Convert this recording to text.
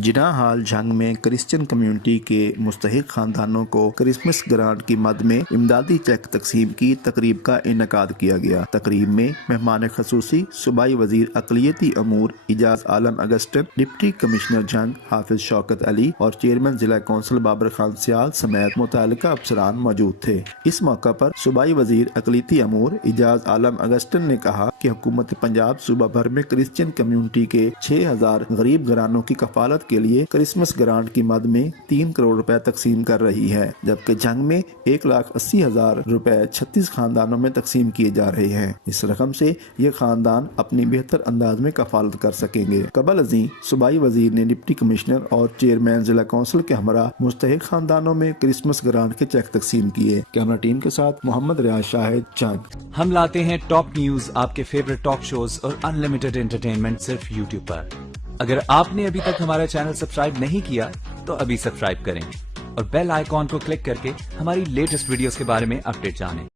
जिना हाल जंग में Christian community के मुस्तहिक खानदानों को क्रिसमस ग्रांट की मद में इमदादी चेक तकसीम की तकरीब का इनकाद किया गया। तकरीब में मेहमान खसूसी सूबाई वजीर अक़लियती अमूर इजाज आलम अगस्टन, डिप्टी कमिश्नर जंग हाफिज शौकत अली और चेयरमैन जिला कौंसिल बाबर खान सियाल समेत मुतल्लिका अफसरान मौजूद थे। इस मौका पर सूबाई वजीर अक़लियती अमूर इजाज आलम अगस्टन ने कहा कि हुकूमत पंजाब सूबा भर में क्रिश्चियन कम्युनिटी के 6000 गरीब घरानों की कफालत के लिए क्रिसमस ग्रांट की मद में 3 करोड़ रुपए तकसीम कर रही है, जबकि जंग में 1,80,000 रुपए 36 खानदानों में तकसीम किए जा रहे हैं। इस रकम से ये खानदान अपनी बेहतर अंदाज में कफालत कर सकेंगे। कबल अजी सूबाई वजीर ने डिप्टी कमिश्नर और चेयरमैन जिला कौंसिल के हमरा मुस्तहिक खानदानों में क्रिसमस ग्रांट के चेक तकसीम किए। कैमरा टीम के साथ मोहम्मद रियाज शाहिद, जंग। हम लाते हैं टॉप न्यूज, आपके फेवरेट टॉक शोज और अनलिमिटेड एंटरटेनमेंट सिर्फ यूट्यूब पर। अगर आपने अभी तक हमारा चैनल सब्सक्राइब नहीं किया तो अभी सब्सक्राइब करें और बेल आइकॉन को क्लिक करके हमारी लेटेस्ट वीडियोस के बारे में अपडेट जानें।